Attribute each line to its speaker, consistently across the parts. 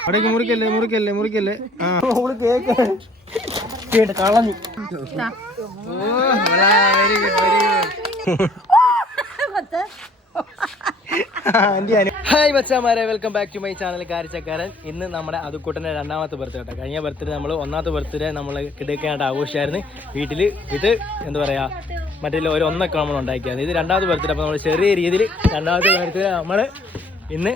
Speaker 1: അവിടേക്ക് മുറിക്കല്ലേ മുറിക്കല്ലേ മുറിക്കല്ലേ? ആ. All cake കേട്ട് കളഞ്ഞു. Very good very good hi മച്ചാമാരെ. Welcome back to my channel കാരിച്ചക്കാരൻ. ഇന്ന് നമ്മുടെ അതുക്കൂട്ടന്റെ രണ്ടാമത്തെ ബർത്ത്ഡേ കേട്ടോ. കഴിഞ്ഞ ബർത്ത്ഡേ നമ്മൾ ഒന്നാമത്തെ ബർത്ത്ഡേ നമ്മൾ കിടക്കാനായിട്ട് ആഘോഷിച്ചായിരുന്നു. വീട്ടിൽ ഇത് എന്താ പറയുക മറ്റേ ഒരു ഒന്നൊക്കെ നമ്മൾ ഉണ്ടാക്കിയത് ഇത് രണ്ടാമത്തെ ബർത്ത്ഡേ അപ്പോൾ നമ്മൾ ചെറിയ രീതിയിൽ രണ്ടാമത്തെ ബർത്ത്ഡേ നമ്മൾ ഇന്ന്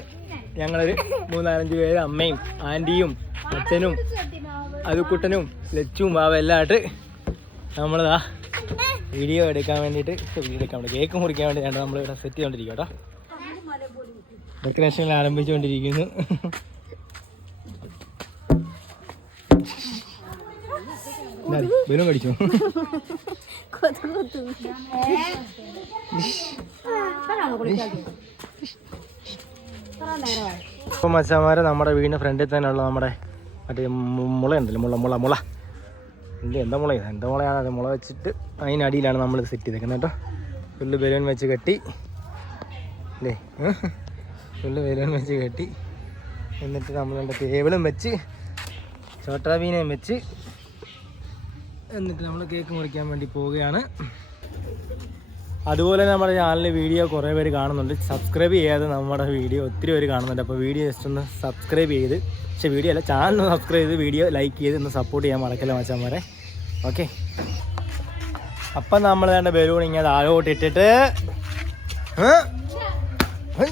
Speaker 1: ഞങ്ങളൊരു മൂന്നാലഞ്ച് പേര് അമ്മയും ആന്റിയും അച്ഛനും അതുക്കുട്ടനും ലച്ചും ബാബ എല്ലാം ആയിട്ട് നമ്മളിതാ വീഡിയോ എടുക്കാൻ വേണ്ടിയിട്ട് വീഡിയോ എടുക്കാൻ വേണ്ടി കേക്ക് മുറിക്കാൻ വേണ്ടി നമ്മൾ ഇവിടെ സെറ്റ് ചെയ്തുകൊണ്ടിരിക്കുക കേട്ടോ. ഡെക്കറേഷൻ ആരംഭിച്ചുകൊണ്ടിരിക്കുന്നു. ബലൂൺ കടിച്ചു? ഇപ്പൊ മച്ചാമാരെ നമ്മുടെ വീടിന് ഫ്രണ്ടിൽ തന്നെയുള്ള നമ്മുടെ മറ്റേ മുള ഉണ്ടല്ലോ. മുള മുള മുള. എന്ത് എന്താ മുള? എന്താ മുളയാണ്? അത് മുള വെച്ചിട്ട് അതിനടിയിലാണ് നമ്മൾ സെറ്റ് ചെയ്തേക്കുന്നത് കേട്ടോ. ഫുള്ള് ബലൂൺ വെച്ച് കെട്ടി. അല്ലേ ഫുള്ള് ബലൂൺ വെച്ച് കെട്ടി. എന്നിട്ട് എന്റെ കേബിളും വെച്ച് ചോട്ടാബീനയും വെച്ച് എന്നിട്ട് നമ്മൾ കേക്ക് മുറിക്കാൻ വേണ്ടി പോവുകയാണ്. അതുപോലെ നമ്മുടെ ചാനലിൽ വീഡിയോ കുറേ പേര് കാണുന്നുണ്ട്. സബ്സ്ക്രൈബ് ചെയ്യാതെ നമ്മുടെ വീഡിയോ ഒത്തിരി പേര് കാണുന്നുണ്ട്. അപ്പോൾ വീഡിയോ ജസ്റ്റ് ഒന്ന് സബ്സ്ക്രൈബ് ചെയ്ത് പക്ഷേ വീഡിയോ അല്ല ചാനൽ ഒന്ന് സബ്സ്ക്രൈബ് ചെയ്ത് വീഡിയോ ലൈക്ക് ചെയ്ത് ഒന്ന് സപ്പോർട്ട് ചെയ്യാൻ മറക്കല്ല മച്ചാന്മാരെ ഓക്കെ അപ്പം നമ്മൾ വേണ്ട ബലൂൺ ഇങ്ങനെ താഴോട്ട് ഇട്ടിട്ട് ഏ?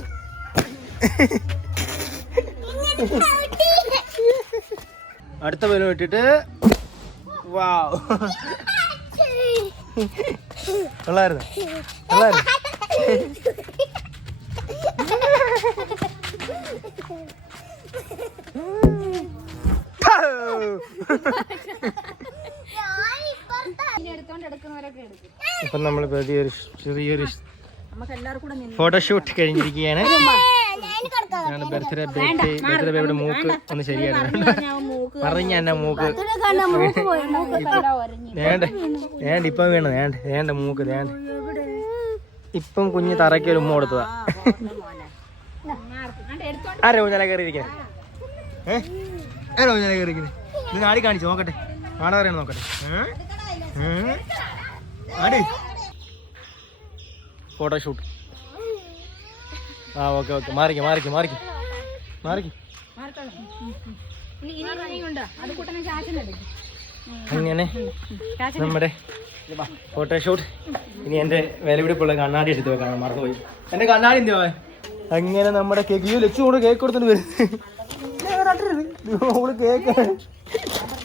Speaker 1: അടുത്ത ബലൂൺ ഇട്ടിട്ട് വാവ്. കൊള്ളായിരുന്നു. കൊള്ളായിരുന്നു. ഇപ്പം നമ്മൾ ചെറിയൊരു ഫോട്ടോഷൂട്ട് കഴിഞ്ഞിരിക്കുകയാണ്. ബർത്ത്ഡേ ബേബി ബർത്ത്ഡേ ബേബിയുടെ മൂക്ക് ഒന്ന് ശരിയാണ്
Speaker 2: മൂക്ക്
Speaker 1: പറഞ്ഞ എന്നെ മൂക്ക്. വേണ്ട. വേണ്ട ഇപ്പം വീണ് വേണ്ട വേണ്ട മൂക്ക് വേണ്ട. ഇപ്പം കുഞ്ഞ് തറയ്ക്ക് ഒരു ഉമ്മ കൊടുത്തതാ. ആരാ ഊഞ്ഞാല കയറി ഇരിക്കാൻ ഏ? ആരാ ഊഞ്ഞാല കയറി നീ ഇത് ആടി കാണിച്ചു? നോക്കട്ടെ. ആടെ പറയണം നോക്കട്ടെ? ഏ? ആടി. ഫോട്ടോഷൂട്ട്. ആ ഓക്കെ ഓക്കെ. മാറിക്ക് മാറിക്ക് മാറിക്ക്. മാറിക്ക്. അങ്ങനെ നമ്മുടെ ഫോട്ടോഷൂട്ട് ഇനി എന്റെ വിലപിടിപ്പുള്ള കണ്ണാടി എടുത്ത് വെക്കാൻ മറന്നുപോയി. എന്റെ കണ്ണാടി എന്ത് പോയ അങ്ങനെ നമ്മുടെ കേക്ക് ഈ ലക്ഷ്യം കൂടെ കേക്ക് കൊടുത്തിട്ട് വരും. കേക്ക്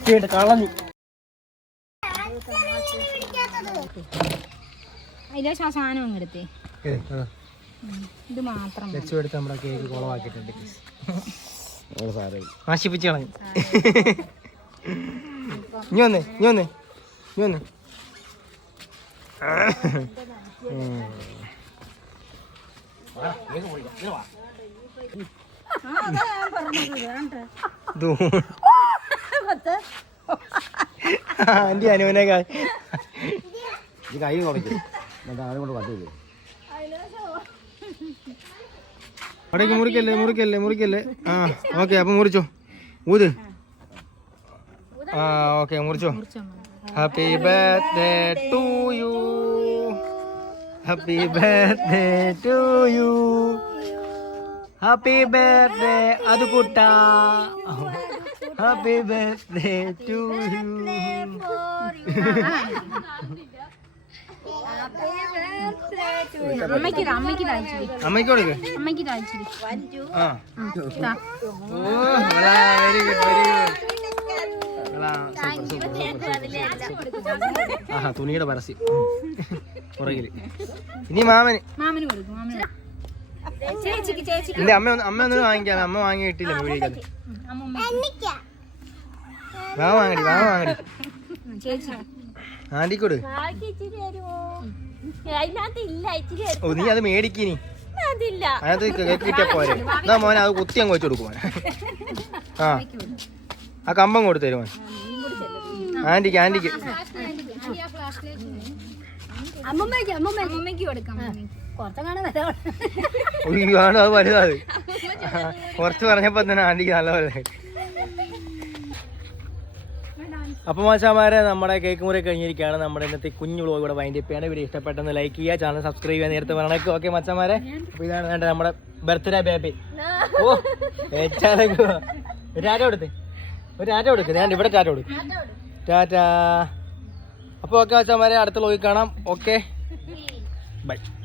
Speaker 1: കേട്ട് കളഞ്ഞു.
Speaker 2: അതിലെ ആ സാധനം ഇത് മാത്രം
Speaker 1: എടുത്ത് നമ്മുടെ കേക്ക് കുളവാക്കിയിട്ടുണ്ട് നശിപ്പിച്ച് കളഞ്ഞു. ഇനി വന്നേ ഇനി വന്നേ ഇനി വന്നേ. ആന്റി അനുവിനെ കാ-
Speaker 3: കൈ കൊടുക്കും. എന്നിട്ട് അവനെ കൊണ്ട് പറ്റില്ലേ
Speaker 1: അവിടേക്ക് മുറിക്കല്ലേ മുറിക്കല്ലേ മുറിക്കല്ലേ? ആ ഓക്കെ അപ്പൊ മുറിച്ചോ. ഊത്. ആ okay മുറിച്ചോ. Happy birthday to you happy birthday to you happy birthday അത് കുട്ടാ ഹാപ്പി ബർത്ത്ഡേ ടു യു
Speaker 2: അമ്മയ്ക്ക് ഇതാ, അമ്മയ്ക്ക് താഴ്ചടി
Speaker 1: അമ്മയ്ക്ക് കൊടുക്ക്.
Speaker 2: അമ്മയ്ക്ക് താഴ്ചടി
Speaker 1: ആ. ഓ വെരി ഗുഡ് വെരി ഗുഡ് തുണിയുടെ പരസ്യം. പുറകിൽ. ഇനി മാമന്.
Speaker 2: മാമന് കൊടുക്കും മാമന് ചേച്ചിക്ക് ചേച്ചിക്ക്.
Speaker 1: എന്റെ അമ്മ അമ്മ ഒന്നും വാങ്ങിക്കാതെ അമ്മ വാങ്ങി കിട്ടില്ല വീടിക്കത്
Speaker 2: അമ്മമ്മ
Speaker 1: വാ വാങ്ങടി വാ വാങ്ങടി.
Speaker 2: ചേച്ചി.
Speaker 1: ആന്റിക്കോട്. ഓ നീ അത് മേടിക്കിനി. അത് കിട്ടിയ പോരെ. എന്നാ മോനെ അത് കുത്തി അങ്ങ് വെച്ച് കൊടുക്കും ആ. ആ കമ്പം കൊടുത്തരും തരും മോൻ ആന്റിക്ക് ആന്റിക്ക്.
Speaker 2: അമ്മമ്മയ്ക്ക് അമ്മമ്മയ്ക്ക്. കൊടുക്കാം
Speaker 1: ആണ് അത് വലുതാണ് കുറച്ച് പറഞ്ഞപ്പോ തന്നെ ആന്റിക്ക് നല്ല പോലെ അപ്പോൾ മാച്ചാമാരെ നമ്മുടെ കേക്ക് മുറി കഴിഞ്ഞിരിക്കുകയാണ്. നമ്മുടെ ഇന്നത്തെ കുഞ്ഞു വ്ളോഗ് ഇവിടെ വൈൻഡ് അപ്പ് ചെയ്യാണ്. വീഡിയോ ഇഷ്ടപ്പെട്ടെന്ന് ലൈക്ക് ചെയ്യുക. ചാനൽ സബ്സ്ക്രൈബ് ചെയ്യാൻ നേരത്തെ പറയണേക്ക് ഓക്കെ മച്ചാമാരെ അപ്പോൾ ഇതാണ് വേണ്ടത് നമ്മുടെ ബർത്ത്ഡേ ബേബി ഓ ഏച്ചാലൊക്കെ ഒരു ടാറ്റ കൊടുത്ത് ഒരു ടാറ്റ എടുക്ക് ഞാൻ ഇവിടെ ടാറ്റ കൊടുക്കും. ടാറ്റാ അപ്പോൾ ഓക്കെ മച്ചാമാരെ അടുത്ത വ്ളോഗിൽ കാണാം. Okay bye